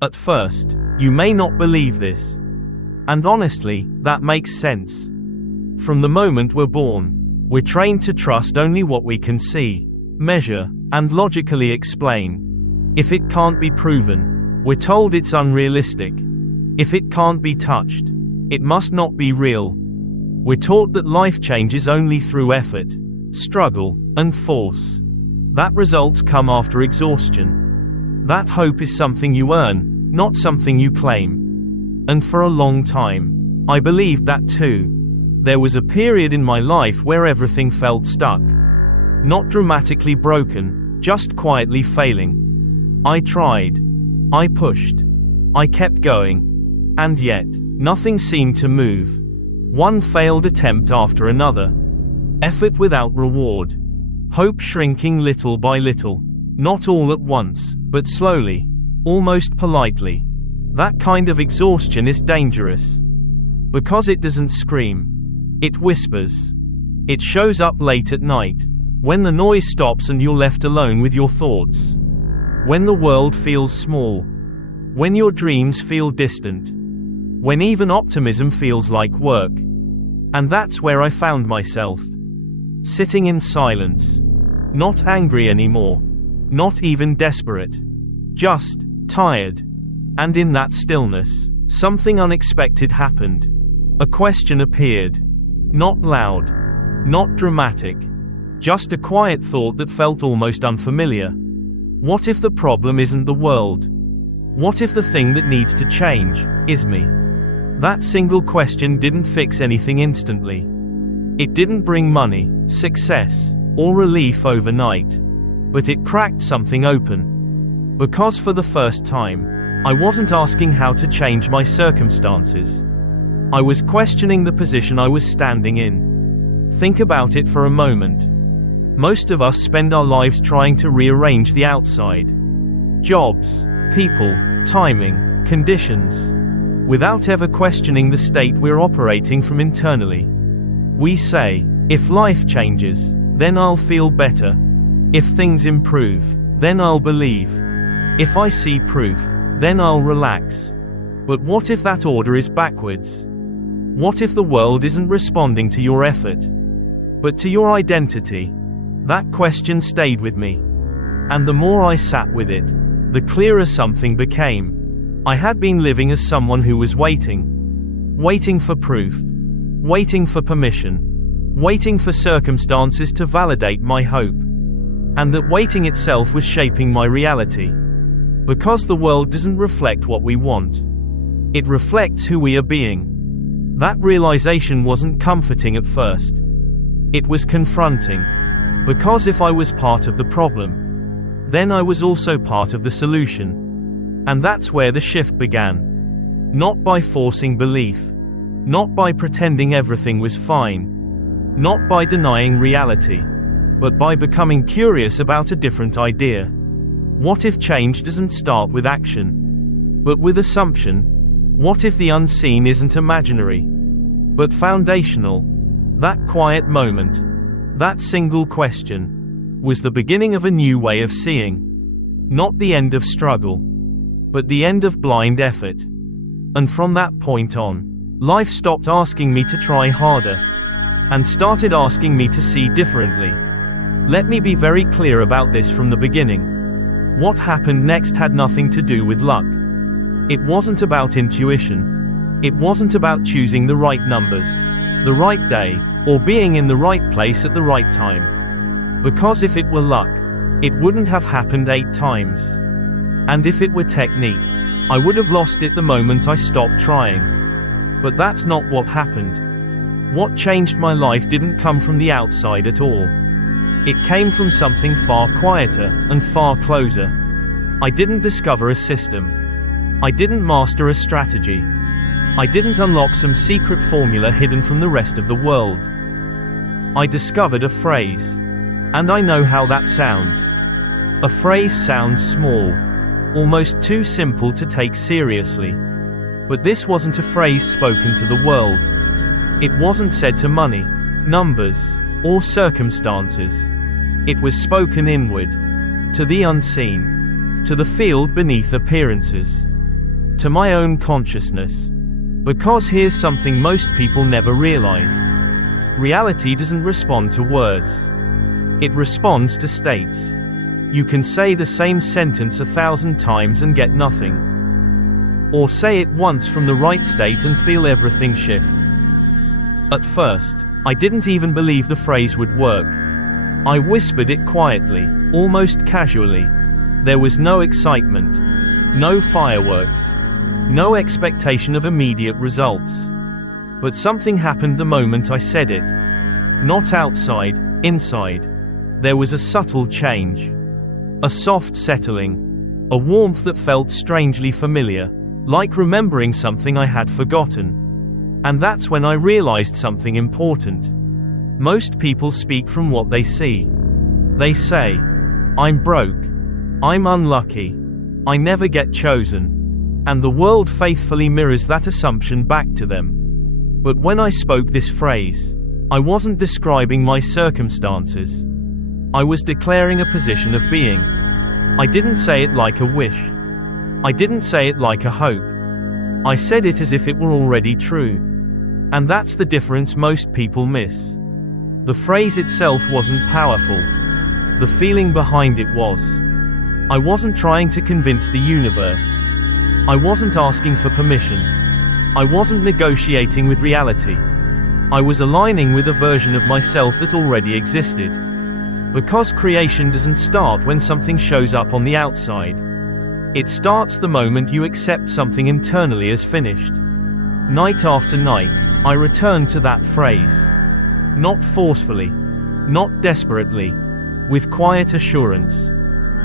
At first, you may not believe this. And honestly, that makes sense. From the moment we're born, we're trained to trust only what we can see, measure, and logically explain. If it can't be proven, we're told it's unrealistic. If it can't be touched, it must not be real. We're taught that life changes only through effort, struggle, and force. That results come after exhaustion. That hope is something you earn, not something you claim. And for a long time, I believed that too. There was a period in my life where everything felt stuck. Not dramatically broken, just quietly failing. I tried. I pushed. I kept going. And yet, nothing seemed to move. One failed attempt after another. Effort without reward. Hope shrinking little by little. Not all at once, but slowly. Almost politely. That kind of exhaustion is dangerous. Because it doesn't scream. It whispers. It shows up late at night, when the noise stops and you're left alone with your thoughts. When the world feels small. When your dreams feel distant. When even optimism feels like work. And that's where I found myself. Sitting in silence. Not angry anymore. Not even desperate. Just tired. And in that stillness, something unexpected happened. A question appeared. Not loud. Not dramatic. Just a quiet thought that felt almost unfamiliar. What if the problem isn't the world? What if the thing that needs to change is me? That single question didn't fix anything instantly. It didn't bring money, success, or relief overnight. But it cracked something open. Because for the first time, I wasn't asking how to change my circumstances. I was questioning the position I was standing in. Think about it for a moment. Most of us spend our lives trying to rearrange the outside. Jobs, people, timing, conditions. Without ever questioning the state we're operating from internally. We say, if life changes, then I'll feel better. If things improve, then I'll believe. If I see proof, then I'll relax. But what if that order is backwards? What if the world isn't responding to your effort, but to your identity? That question stayed with me. And the more I sat with it, the clearer something became. I had been living as someone who was waiting. Waiting for proof. Waiting for permission. Waiting for circumstances to validate my hope. And that waiting itself was shaping my reality. Because the world doesn't reflect what we want. It reflects who we are being. That realization wasn't comforting at first. It was confronting. Because if I was part of the problem, then I was also part of the solution. And that's where the shift began. Not by forcing belief. Not by pretending everything was fine. Not by denying reality. But by becoming curious about a different idea. What if change doesn't start with action, but with assumption? What if the unseen isn't imaginary, but foundational? That quiet moment, that single question, was the beginning of a new way of seeing. Not the end of struggle, but the end of blind effort. And from that point on, life stopped asking me to try harder, and started asking me to see differently. Let me be very clear about this from the beginning. What happened next had nothing to do with luck. It wasn't about intuition. It wasn't about choosing the right numbers, the right day, or being in the right place at the right time. Because if it were luck, it wouldn't have happened 8 times. And if it were technique, I would have lost it the moment I stopped trying. But that's not what happened. What changed my life didn't come from the outside at all. It came from something far quieter and far closer. I didn't discover a system. I didn't master a strategy. I didn't unlock some secret formula hidden from the rest of the world. I discovered a phrase. And I know how that sounds. A phrase sounds small. Almost too simple to take seriously. But this wasn't a phrase spoken to the world. It wasn't said to money, numbers, or circumstances. It was spoken inward. To the unseen. To the field beneath appearances. to my own consciousness. Because here's something most people never realize. Reality doesn't respond to words. It responds to states. You can say the same sentence 1,000 times and get nothing. Or say it once from the right state and feel everything shift. At first, I didn't even believe the phrase would work. I whispered it quietly, almost casually. There was no excitement, no fireworks, no expectation of immediate results. But something happened the moment I said it. Not outside, inside. There was a subtle change. A soft settling. A warmth that felt strangely familiar, like remembering something I had forgotten. And that's when I realized something important. Most people speak from what they see. They say, I'm broke. I'm unlucky. I never get chosen. And the world faithfully mirrors that assumption back to them. But when I spoke this phrase, I wasn't describing my circumstances. I was declaring a position of being. I didn't say it like a wish. I didn't say it like a hope. I said it as if it were already true. And that's the difference most people miss. The phrase itself wasn't powerful. The feeling behind it was. I wasn't trying to convince the universe. I wasn't asking for permission. I wasn't negotiating with reality. I was aligning with a version of myself that already existed. Because creation doesn't start when something shows up on the outside. It starts the moment you accept something internally as finished. Night after night, I returned to that phrase. Not forcefully, not desperately, with quiet assurance.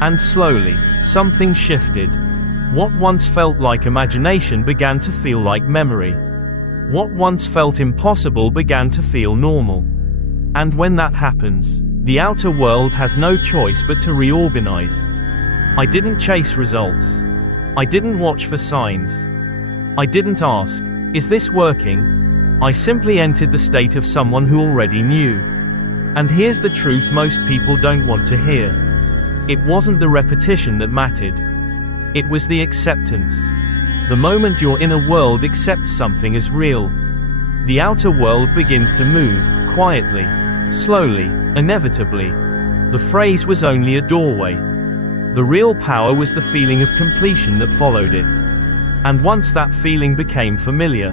And slowly, something shifted. What once felt like imagination began to feel like memory. What once felt impossible began to feel normal. And when that happens, the outer world has no choice but to reorganize. I didn't chase results. I didn't watch for signs. I didn't ask, is this working? I simply entered the state of someone who already knew. And here's the truth most people don't want to hear. It wasn't the repetition that mattered. It was the acceptance. The moment your inner world accepts something as real, the outer world begins to move, quietly, slowly, inevitably. The phrase was only a doorway. The real power was the feeling of completion that followed it. And once that feeling became familiar,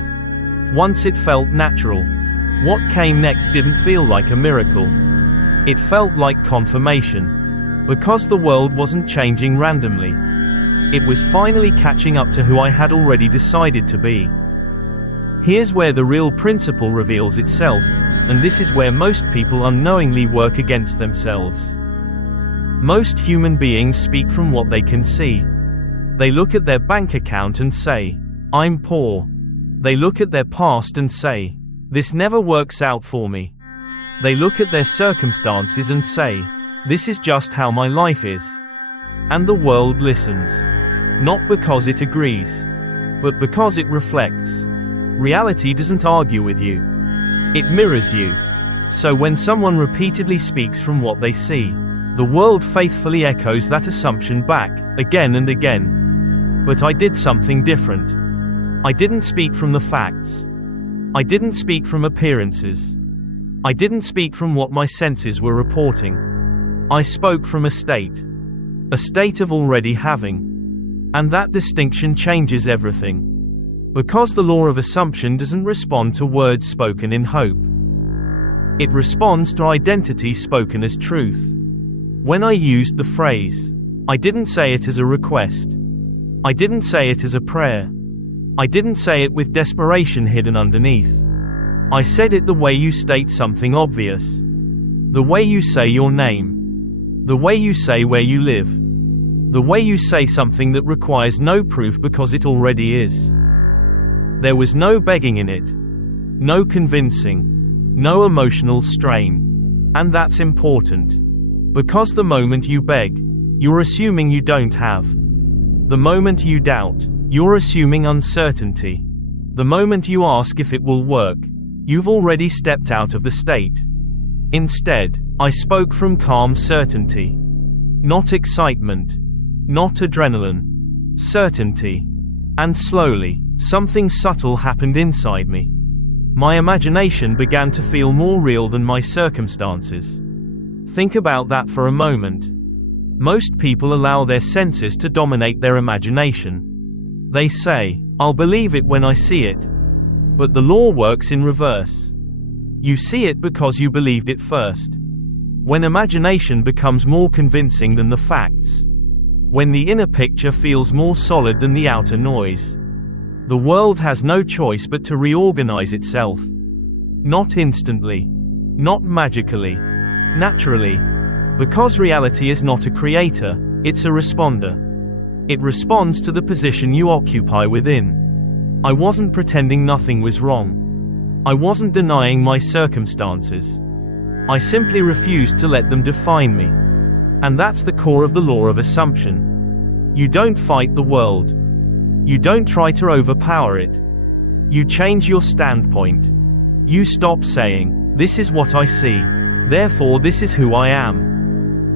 once it felt natural, what came next didn't feel like a miracle. It felt like confirmation. Because the world wasn't changing randomly. It was finally catching up to who I had already decided to be. Here's where the real principle reveals itself, and this is where most people unknowingly work against themselves. Most human beings speak from what they can see. They look at their bank account and say, I'm poor. They look at their past and say, this never works out for me. They look at their circumstances and say, this is just how my life is. And the world listens. Not because it agrees, but because it reflects. Reality doesn't argue with you. It mirrors you. So when someone repeatedly speaks from what they see, the world faithfully echoes that assumption back, again and again. But I did something different. I didn't speak from the facts. I didn't speak from appearances. I didn't speak from what my senses were reporting. I spoke from a state of already having. And that distinction changes everything. Because the law of assumption doesn't respond to words spoken in hope. It responds to identity spoken as truth. When I used the phrase, I didn't say it as a request. I didn't say it as a prayer. I didn't say it with desperation hidden underneath. I said it the way you state something obvious. The way you say your name. The way you say where you live. The way you say something that requires no proof because it already is. There was no begging in it. No convincing. No emotional strain. And that's important. Because the moment you beg, you're assuming you don't have. The moment you doubt, you're assuming uncertainty. The moment you ask if it will work, you've already stepped out of the state. Instead, I spoke from calm certainty. Not excitement. Not adrenaline. Certainty. And slowly, something subtle happened inside me. My imagination began to feel more real than my circumstances. Think about that for a moment. Most people allow their senses to dominate their imagination. They say, "I'll believe it when I see it." But the law works in reverse. You see it because you believed it first. When imagination becomes more convincing than the facts, when the inner picture feels more solid than the outer noise, the world has no choice but to reorganize itself. Not instantly, not magically, naturally. Because reality is not a creator, it's a responder. It responds to the position you occupy within. I wasn't pretending nothing was wrong. I wasn't denying my circumstances. I simply refused to let them define me. And that's the core of the law of assumption. You don't fight the world. You don't try to overpower it. You change your standpoint. You stop saying, "This is what I see, therefore this is who I am."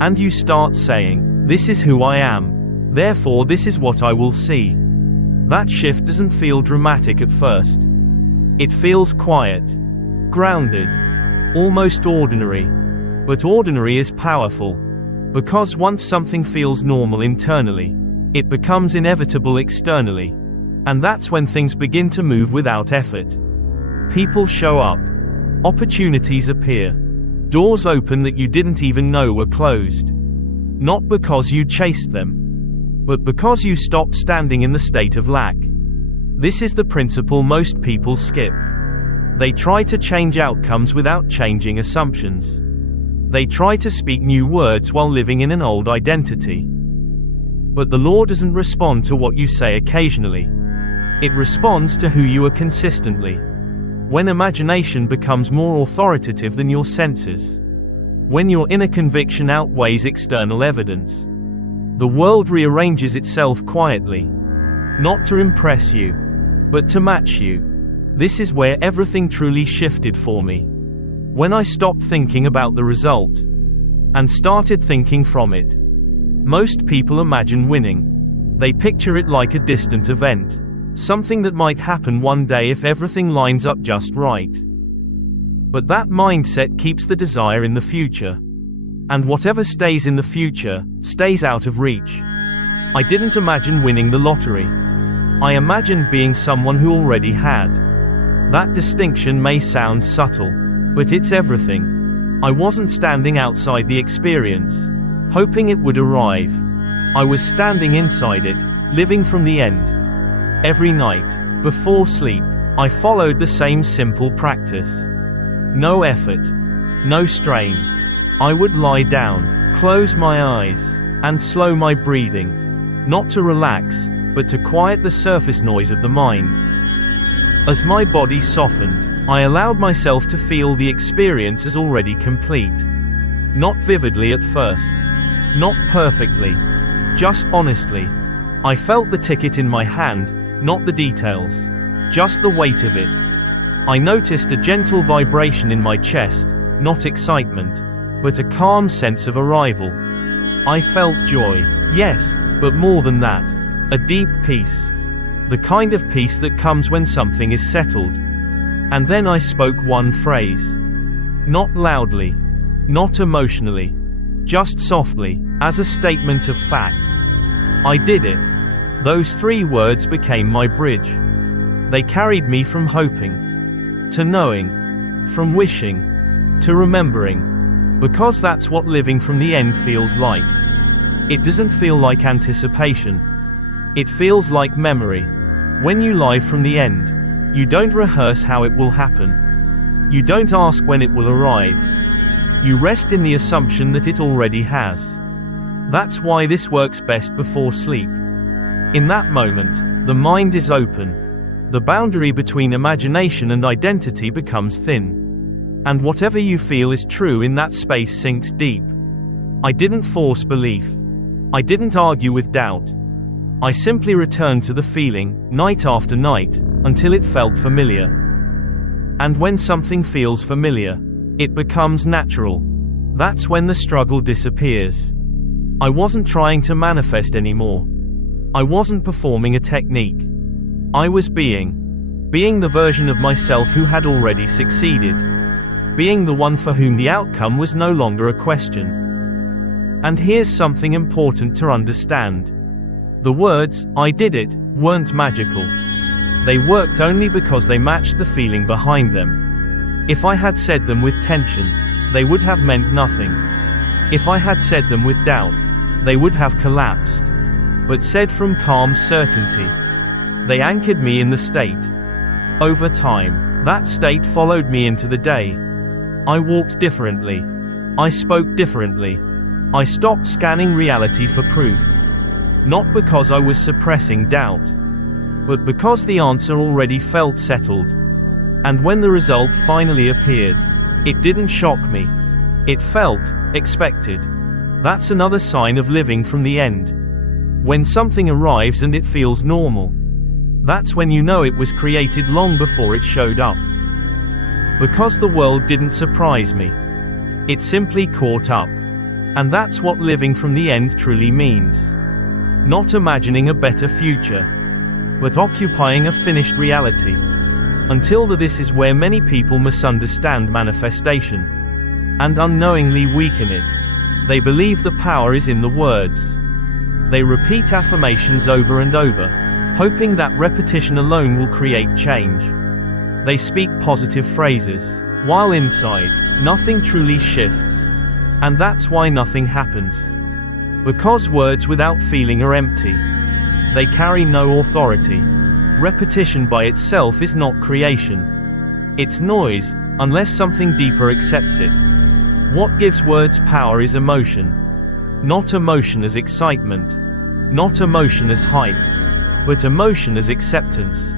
And you start saying, "This is who I am, therefore this is what I will see." That shift doesn't feel dramatic at first. It feels quiet, grounded, almost ordinary. But ordinary is powerful. Because once something feels normal internally, it becomes inevitable externally. And that's when things begin to move without effort. People show up. Opportunities appear. Doors open that you didn't even know were closed. Not because you chased them, but because you stopped standing in the state of lack. This is the principle most people skip. They try to change outcomes without changing assumptions. They try to speak new words while living in an old identity. But the law doesn't respond to what you say occasionally. It responds to who you are consistently. When imagination becomes more authoritative than your senses. When your inner conviction outweighs external evidence. The world rearranges itself quietly. Not to impress you, but to match you. This is where everything truly shifted for me. When I stopped thinking about the result, and started thinking from it. Most people imagine winning. They picture it like a distant event. Something that might happen one day if everything lines up just right. But that mindset keeps the desire in the future. And whatever stays in the future, stays out of reach. I didn't imagine winning the lottery. I imagined being someone who already had. That distinction may sound subtle, but it's everything. I wasn't standing outside the experience, hoping it would arrive. I was standing inside it, living from the end. Every night, before sleep, I followed the same simple practice. No effort, no strain. I would lie down, close my eyes, and slow my breathing. Not to relax, but to quiet the surface noise of the mind. As my body softened, I allowed myself to feel the experience as already complete. Not vividly at first. Not perfectly. Just honestly. I felt the ticket in my hand, not the details. Just the weight of it. I noticed a gentle vibration in my chest, not excitement, but a calm sense of arrival. I felt joy, yes, but more than that. A deep peace. The kind of peace that comes when something is settled. And then I spoke one phrase. Not loudly. Not emotionally. Just softly, as a statement of fact. I did it. Those 3 words became my bridge. They carried me from hoping to knowing, from wishing to remembering. Because that's what living from the end feels like. It doesn't feel like anticipation. It feels like memory. When you live from the end, you don't rehearse how it will happen. You don't ask when it will arrive. You rest in the assumption that it already has. That's why this works best before sleep. In that moment, the mind is open. The boundary between imagination and identity becomes thin. And whatever you feel is true in that space sinks deep. I didn't force belief. I didn't argue with doubt. I simply returned to the feeling, night after night, until it felt familiar. And when something feels familiar, it becomes natural. That's when the struggle disappears. I wasn't trying to manifest anymore. I wasn't performing a technique. I was being the version of myself who had already succeeded. Being the one for whom the outcome was no longer a question. And here's something important to understand. The words, "I did it," weren't magical. They worked only because they matched the feeling behind them. If I had said them with tension, they would have meant nothing. If I had said them with doubt, they would have collapsed. But said from calm certainty, they anchored me in the state. Over time, that state followed me into the day. I walked differently. I spoke differently. I stopped scanning reality for proof. Not because I was suppressing doubt, but because the answer already felt settled. And when the result finally appeared, it didn't shock me. It felt expected. That's another sign of living from the end. When something arrives and it feels normal, that's when you know it was created long before it showed up. Because the world didn't surprise me. It simply caught up. And that's what living from the end truly means. Not imagining a better future, but occupying a finished reality. Until this is where many people misunderstand manifestation and unknowingly weaken it. They believe the power is in the words. They repeat affirmations over and over, hoping that repetition alone will create change. They speak positive phrases, while inside, nothing truly shifts. And that's why nothing happens. Because words without feeling are empty. They carry no authority. Repetition by itself is not creation. It's noise, unless something deeper accepts it. What gives words power is emotion. Not emotion as excitement. Not emotion as hype. But emotion as acceptance.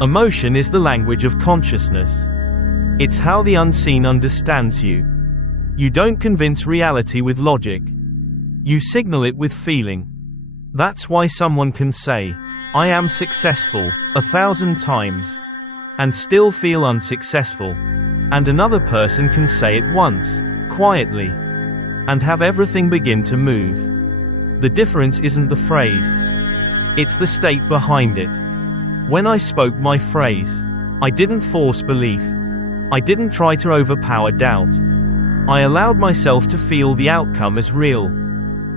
Emotion is the language of consciousness. It's how the unseen understands you. You don't convince reality with logic. You signal it with feeling. That's why someone can say, "I am successful," 1,000 times, and still feel unsuccessful. And another person can say it once, quietly, and have everything begin to move. The difference isn't the phrase. It's the state behind it. When I spoke my phrase, I didn't force belief. I didn't try to overpower doubt. I allowed myself to feel the outcome as real.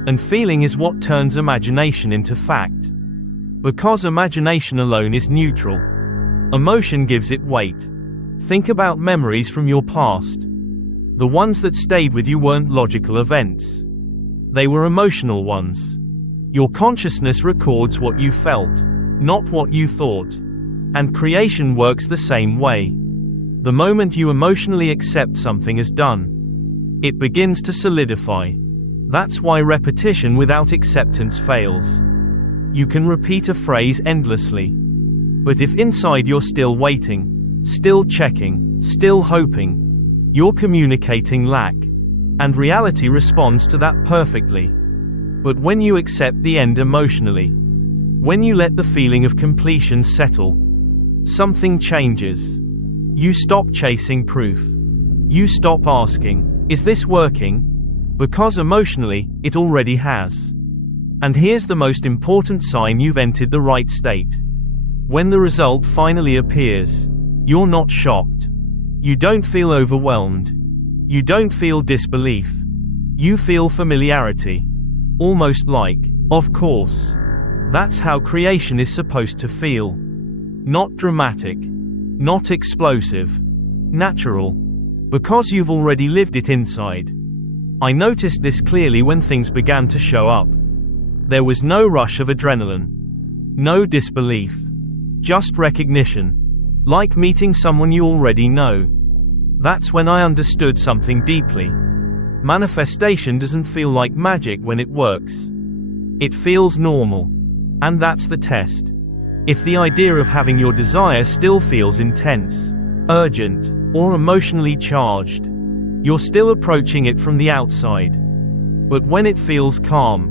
And feeling is what turns imagination into fact. Because imagination alone is neutral. Emotion gives it weight. Think about memories from your past. The ones that stayed with you weren't logical events. They were emotional ones. Your consciousness records what you felt, not what you thought. And creation works the same way. The moment you emotionally accept something as done, it begins to solidify. That's why repetition without acceptance fails. You can repeat a phrase endlessly. But if inside you're still waiting, still checking, still hoping, you're communicating lack. And reality responds to that perfectly. But when you accept the end emotionally, when you let the feeling of completion settle, something changes. You stop chasing proof. You stop asking, "Is this working?" Because emotionally, it already has. And here's the most important sign you've entered the right state. When the result finally appears, you're not shocked. You don't feel overwhelmed. You don't feel disbelief. You feel familiarity. Almost like, of course. That's how creation is supposed to feel. Not dramatic. Not explosive. Natural. Because you've already lived it inside. I noticed this clearly when things began to show up. There was no rush of adrenaline. No disbelief. Just recognition. Like meeting someone you already know. That's when I understood something deeply. Manifestation doesn't feel like magic when it works. It feels normal. And that's the test. If the idea of having your desire still feels intense, urgent, or emotionally charged, you're still approaching it from the outside. But when it feels calm,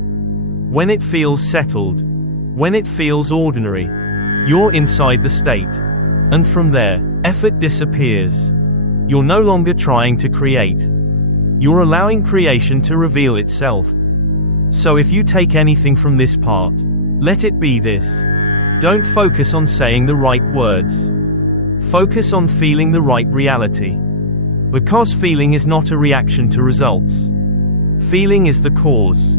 when it feels settled, when it feels ordinary, you're inside the state. And from there, effort disappears. You're no longer trying to create. You're allowing creation to reveal itself. So if you take anything from this part, let it be this. Don't focus on saying the right words. Focus on feeling the right reality. Because feeling is not a reaction to results. Feeling is the cause.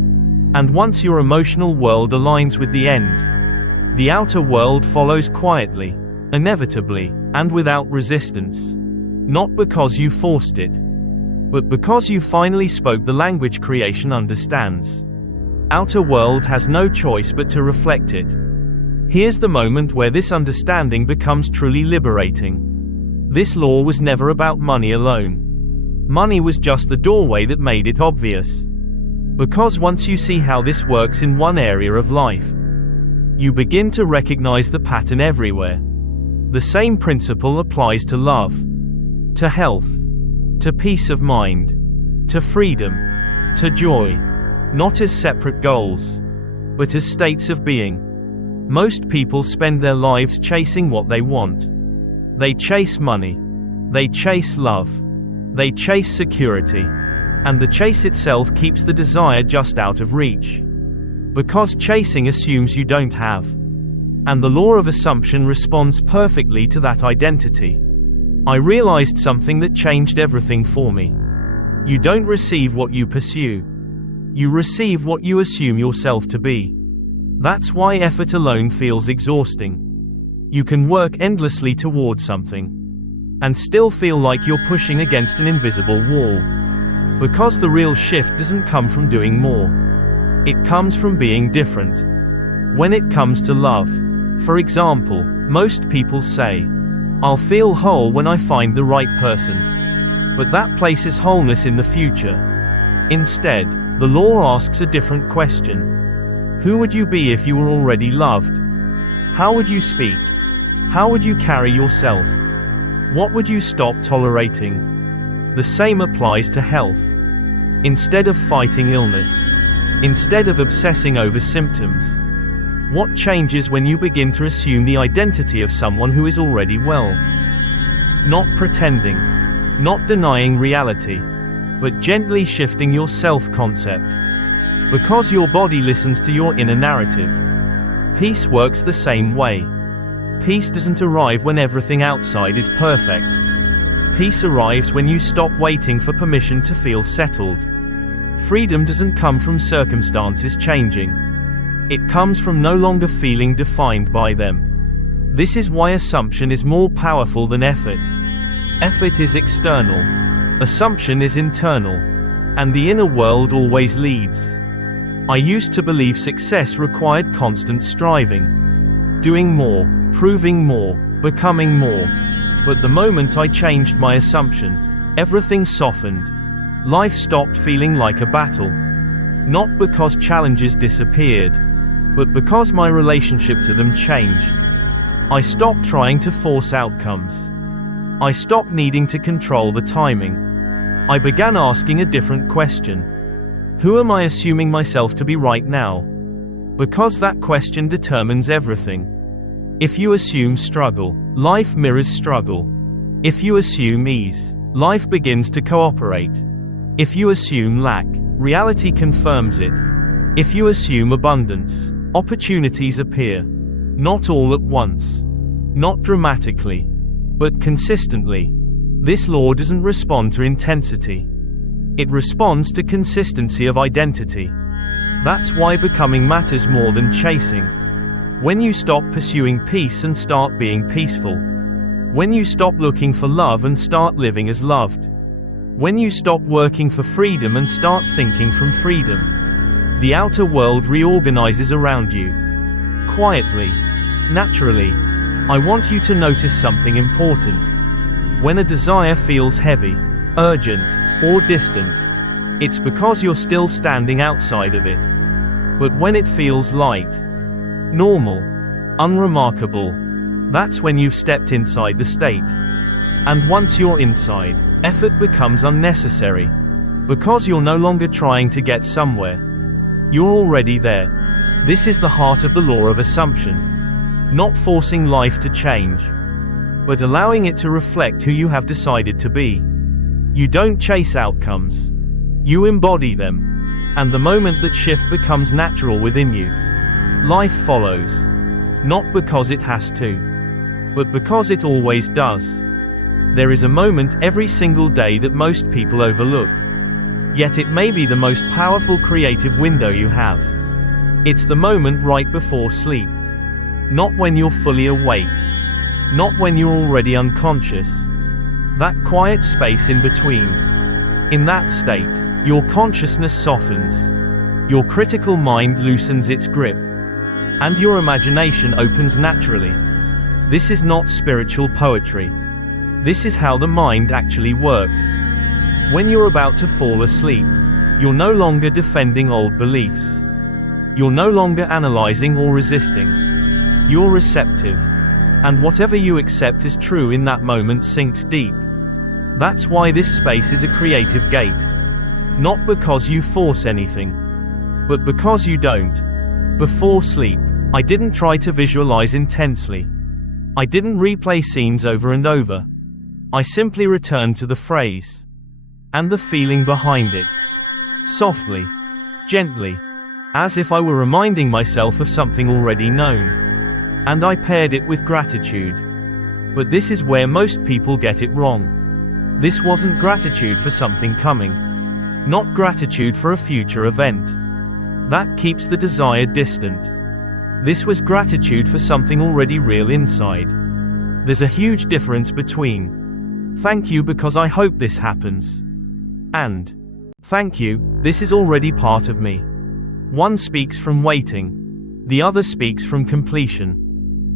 And once your emotional world aligns with the end, the outer world follows quietly, inevitably, and without resistance. Not because you forced it, but because you finally spoke the language creation understands. Outer world has no choice but to reflect it. Here's the moment where this understanding becomes truly liberating. This law was never about money alone. Money was just the doorway that made it obvious. Because once you see how this works in one area of life, you begin to recognize the pattern everywhere. The same principle applies to love, to health, to peace of mind, to freedom, to joy, not as separate goals, but as states of being. Most people spend their lives chasing what they want. They chase money. They chase love. They chase security. And the chase itself keeps the desire just out of reach. Because chasing assumes you don't have. And the law of assumption responds perfectly to that identity. I realized something that changed everything for me. You don't receive what you pursue. You receive what you assume yourself to be. That's why effort alone feels exhausting. You can work endlessly toward something and still feel like you're pushing against an invisible wall. Because the real shift doesn't come from doing more. It comes from being different. When it comes to love, for example, most people say, "I'll feel whole when I find the right person." But that places wholeness in the future. Instead, the law asks a different question. Who would you be if you were already loved? How would you speak? How would you carry yourself? What would you stop tolerating? The same applies to health. Instead of fighting illness, instead of obsessing over symptoms, what changes when you begin to assume the identity of someone who is already well? Not pretending, not denying reality, but gently shifting your self-concept. Because your body listens to your inner narrative. Peace works the same way. Peace doesn't arrive when everything outside is perfect. Peace arrives when you stop waiting for permission to feel settled. Freedom doesn't come from circumstances changing. It comes from no longer feeling defined by them. This is why assumption is more powerful than effort. Effort is external. Assumption is internal. And the inner world always leads. I used to believe success required constant striving. Doing more, proving more, becoming more. But the moment I changed my assumption, everything softened. Life stopped feeling like a battle. Not because challenges disappeared, but because my relationship to them changed. I stopped trying to force outcomes. I stopped needing to control the timing. I began asking a different question. Who am I assuming myself to be right now? Because that question determines everything. If you assume struggle, life mirrors struggle. If you assume ease, life begins to cooperate. If you assume lack, reality confirms it. If you assume abundance, opportunities appear. Not all at once. Not dramatically. But consistently. This law doesn't respond to intensity. It responds to consistency of identity. That's why becoming matters more than chasing. When you stop pursuing peace and start being peaceful. When you stop looking for love and start living as loved. When you stop working for freedom and start thinking from freedom. The outer world reorganizes around you. Quietly. Naturally. I want you to notice something important. When a desire feels heavy, urgent, or distant, it's because you're still standing outside of it. But when it feels light, normal, unremarkable, that's when you've stepped inside the state. And once you're inside, effort becomes unnecessary. Because you're no longer trying to get somewhere. You're already there. This is the heart of the law of assumption. Not forcing life to change, but allowing it to reflect who you have decided to be. You don't chase outcomes. You embody them. And the moment that shift becomes natural within you, life follows. Not because it has to, but because it always does. There is a moment every single day that most people overlook. Yet it may be the most powerful creative window you have. It's the moment right before sleep. Not when you're fully awake. Not when you're already unconscious. That quiet space in between. In that state, your consciousness softens. Your critical mind loosens its grip. And your imagination opens naturally. This is not spiritual poetry. This is how the mind actually works. When you're about to fall asleep, you're no longer defending old beliefs. You're no longer analyzing or resisting. You're receptive. And whatever you accept as true in that moment sinks deep. That's why this space is a creative gate. Not because you force anything, but because you don't. Before sleep, I didn't try to visualize intensely. I didn't replay scenes over and over. I simply returned to the phrase. And the feeling behind it. Softly. Gently. As if I were reminding myself of something already known. And I paired it with gratitude. But this is where most people get it wrong. This wasn't gratitude for something coming. Not gratitude for a future event. That keeps the desire distant. This was gratitude for something already real inside. There's a huge difference between thank you because I hope this happens and thank you, this is already part of me. One speaks from waiting. The other speaks from completion.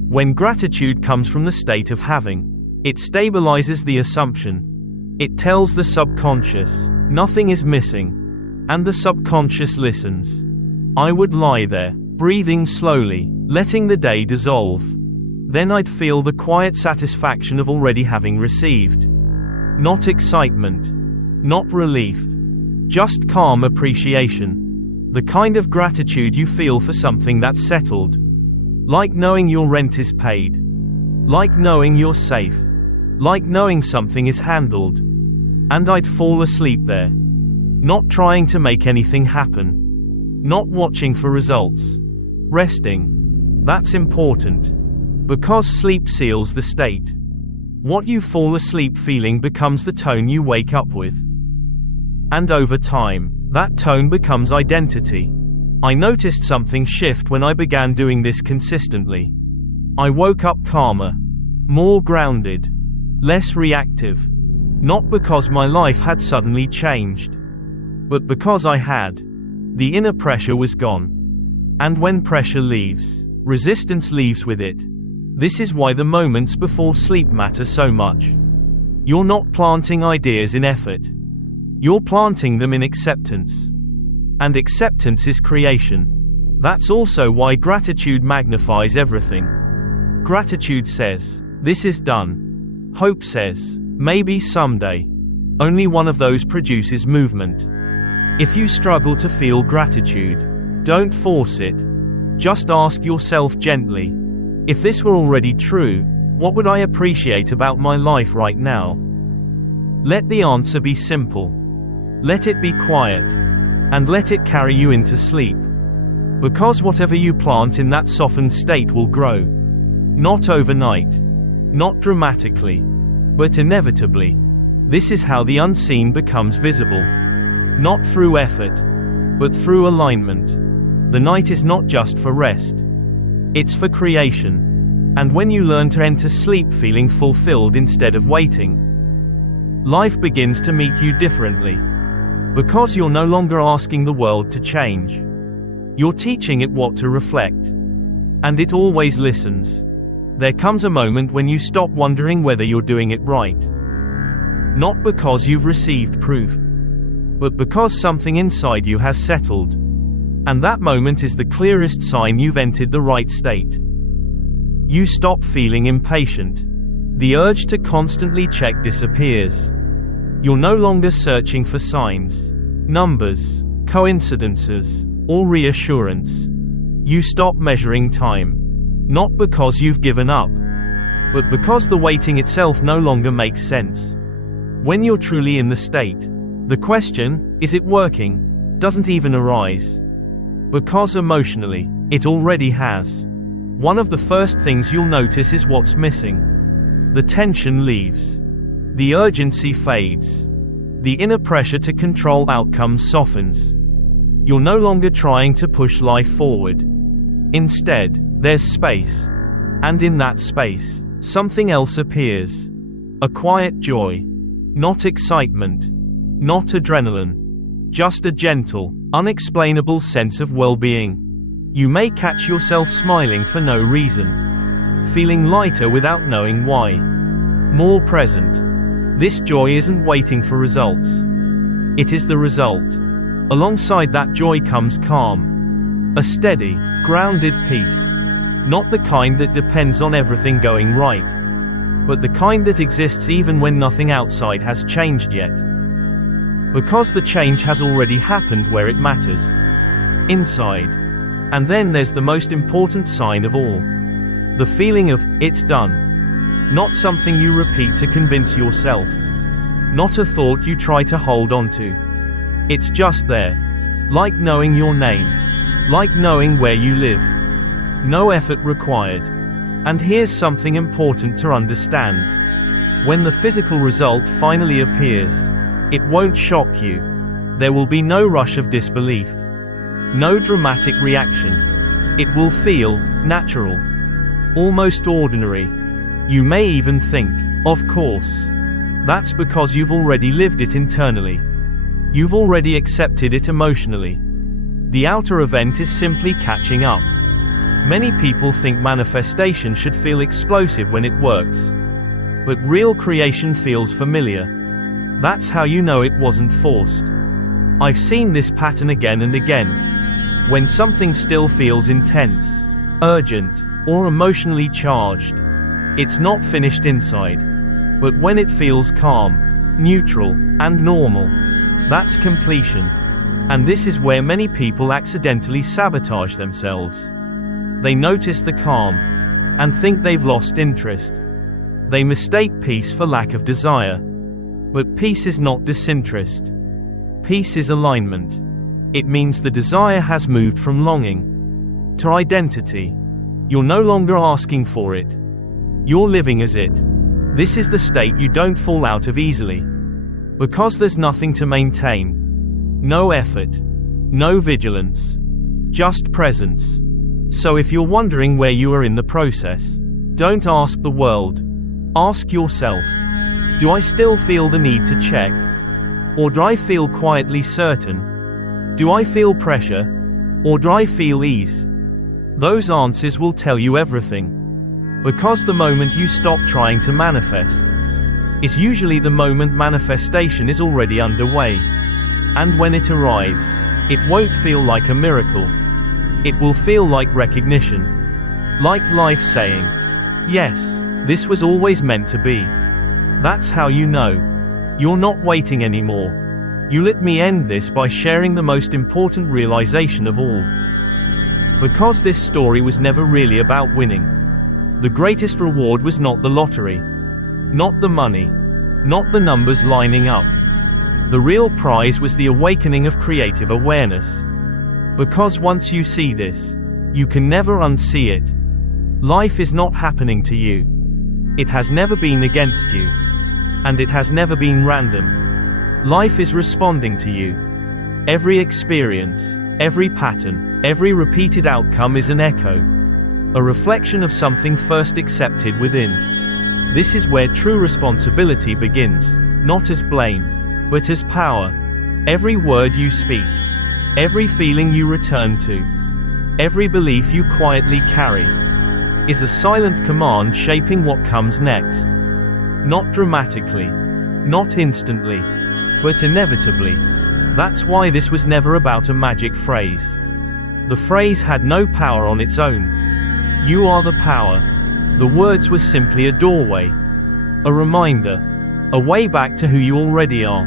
When gratitude comes from the state of having, it stabilizes the assumption. It tells the subconscious, nothing is missing. And the subconscious listens. I would lie there, breathing slowly, letting the day dissolve. Then I'd feel the quiet satisfaction of already having received. Not excitement. Not relief. Just calm appreciation. The kind of gratitude you feel for something that's settled. Like knowing your rent is paid. Like knowing you're safe. Like knowing something is handled. And I'd fall asleep there. Not trying to make anything happen. Not watching for results. Resting. That's important. Because sleep seals the state. What you fall asleep feeling becomes the tone you wake up with. And over time, that tone becomes identity. I noticed something shift when I began doing this consistently. I woke up calmer. More grounded. Less reactive. Not because my life had suddenly changed. But because I had. The inner pressure was gone. And when pressure leaves, resistance leaves with it. This is why the moments before sleep matter so much. You're not planting ideas in effort. You're planting them in acceptance. And acceptance is creation. That's also why gratitude magnifies everything. Gratitude says, this is done. Hope says, maybe someday. Only one of those produces movement. If you struggle to feel gratitude, don't force it. Just ask yourself gently, if this were already true, what would I appreciate about my life right now? Let the answer be simple. Let it be quiet. And let it carry you into sleep. Because whatever you plant in that softened state will grow. Not overnight. Not dramatically. But inevitably. This is how the unseen becomes visible. Not through effort, but through alignment. The night is not just for rest. It's for creation. And when you learn to enter sleep feeling fulfilled instead of waiting, life begins to meet you differently. Because you're no longer asking the world to change. You're teaching it what to reflect. And it always listens. There comes a moment when you stop wondering whether you're doing it right. Not because you've received proof, but because something inside you has settled. And that moment is the clearest sign you've entered the right state. You stop feeling impatient. The urge to constantly check disappears. You're no longer searching for signs, numbers, coincidences, or reassurance. You stop measuring time. Not because you've given up, but because the waiting itself no longer makes sense. When you're truly in the state, the question, is it working, doesn't even arise. Because emotionally, it already has. one of the first things you'll notice is what's missing. The tension leaves. The urgency fades. The inner pressure to control outcomes softens. You're no longer trying to push life forward. Instead, there's space. And in that space, something else appears. A quiet joy. Not excitement. Not adrenaline. Just a gentle, unexplainable sense of well-being. You may catch yourself smiling for no reason. Feeling lighter without knowing why. More present. This joy isn't waiting for results. It is the result. Alongside that joy comes calm. A steady, grounded peace. Not the kind that depends on everything going right, but the kind that exists even when nothing outside has changed yet. Because the change has already happened where it matters. Inside. And then there's the most important sign of all. The feeling of, it's done. Not something you repeat to convince yourself. Not a thought you try to hold on to. It's just there. Like knowing your name. Like knowing where you live. No effort required. And here's something important to understand. When the physical result finally appears, it won't shock you. There will be no rush of disbelief. No dramatic reaction. It will feel natural. Almost ordinary. You may even think, of course. That's because you've already lived it internally. You've already accepted it emotionally. The outer event is simply catching up. Many people think manifestation should feel explosive when it works. But real creation feels familiar. That's how you know it wasn't forced. I've seen this pattern again and again. When something still feels intense, urgent, or emotionally charged, it's not finished inside. But when it feels calm, neutral, and normal, that's completion. And this is where many people accidentally sabotage themselves. They notice the calm and think they've lost interest. They mistake peace for lack of desire. But peace is not disinterest. Peace is alignment. It means the desire has moved from longing to identity. You're no longer asking for it. You're living as it. This is the state you don't fall out of easily. Because there's nothing to maintain. No effort. No vigilance. Just presence. So if you're wondering where you are in the process, don't ask the world. Ask yourself. Do I still feel the need to check? Or do I feel quietly certain? Do I feel pressure? Or do I feel ease? Those answers will tell you everything. Because the moment you stop trying to manifest is usually the moment manifestation is already underway. And when it arrives, it won't feel like a miracle. It will feel like recognition. Like life saying, yes, this was always meant to be. That's how you know. You're not waiting anymore. You let me end this by sharing the most important realization of all. Because this story was never really about winning. The greatest reward was not the lottery. Not the money. Not the numbers lining up. The real prize was the awakening of creative awareness. Because once you see this, you can never unsee it. Life is not happening to you. It has never been against you. And it has never been random. Life is responding to you. Every experience, every pattern, every repeated outcome is an echo. A reflection of something first accepted within. This is where true responsibility begins, not as blame, but as power. Every word you speak, every feeling you return to, every belief you quietly carry, is a silent command shaping what comes next. Not dramatically, not instantly, but inevitably. That's why this was never about a magic phrase. The phrase had no power on its own. You are the power. The words were simply a doorway. A reminder. A way back to who you already are.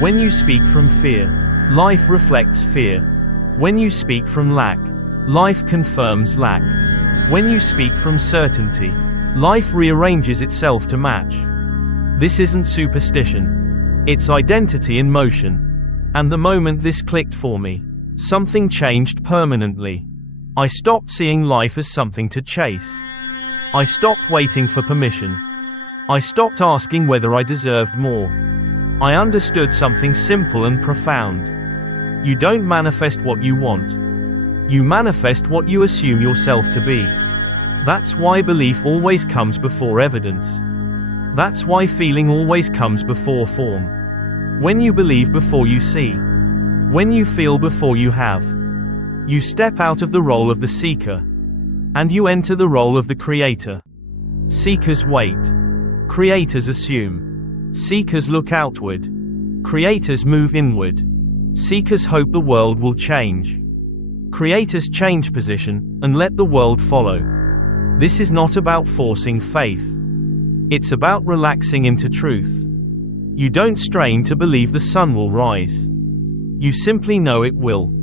When you speak from fear, life reflects fear. When you speak from lack, life confirms lack. When you speak from certainty, life rearranges itself to match. This isn't superstition. It's identity in motion. And the moment this clicked for me, something changed permanently. I stopped seeing life as something to chase. I stopped waiting for permission. I stopped asking whether I deserved more. I understood something simple and profound. You don't manifest what you want. You manifest what you assume yourself to be. That's why belief always comes before evidence. That's why feeling always comes before form. When you believe before you see. When you feel before you have. You step out of the role of the seeker. And you enter the role of the creator. Seekers wait. Creators assume. Seekers look outward. Creators move inward. Seekers hope the world will change. Creators change position, and let the world follow. This is not about forcing faith. It's about relaxing into truth. You don't strain to believe the sun will rise. You simply know it will.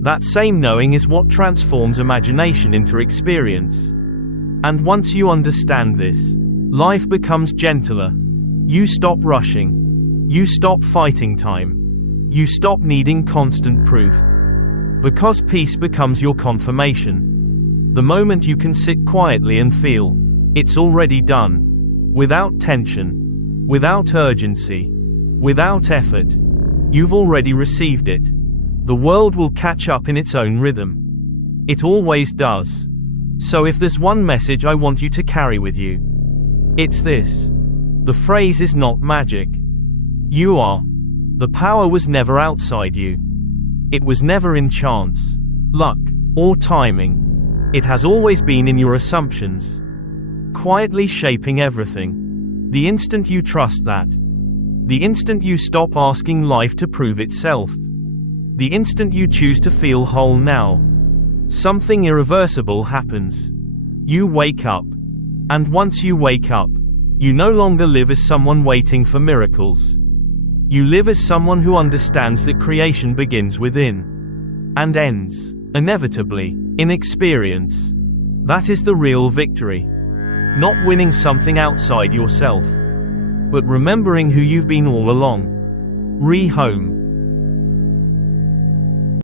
That same knowing is what transforms imagination into experience. And once you understand this, life becomes gentler. You stop rushing. You stop fighting time. You stop needing constant proof. Because peace becomes your confirmation. The moment you can sit quietly and feel, it's already done. Without tension. Without urgency. Without effort. You've already received it. The world will catch up in its own rhythm. It always does. So if there's one message I want you to carry with you, it's this. The phrase is not magic. You are. The power was never outside you. It was never in chance, luck, or timing. It has always been in your assumptions. Quietly shaping everything. The instant you trust that. The instant you stop asking life to prove itself. The instant you choose to feel whole now, something irreversible happens. You wake up. And once you wake up, you no longer live as someone waiting for miracles. You live as someone who understands that creation begins within and ends, inevitably, in experience. That is the real victory. Not winning something outside yourself, but remembering who you've been all along. Re-home.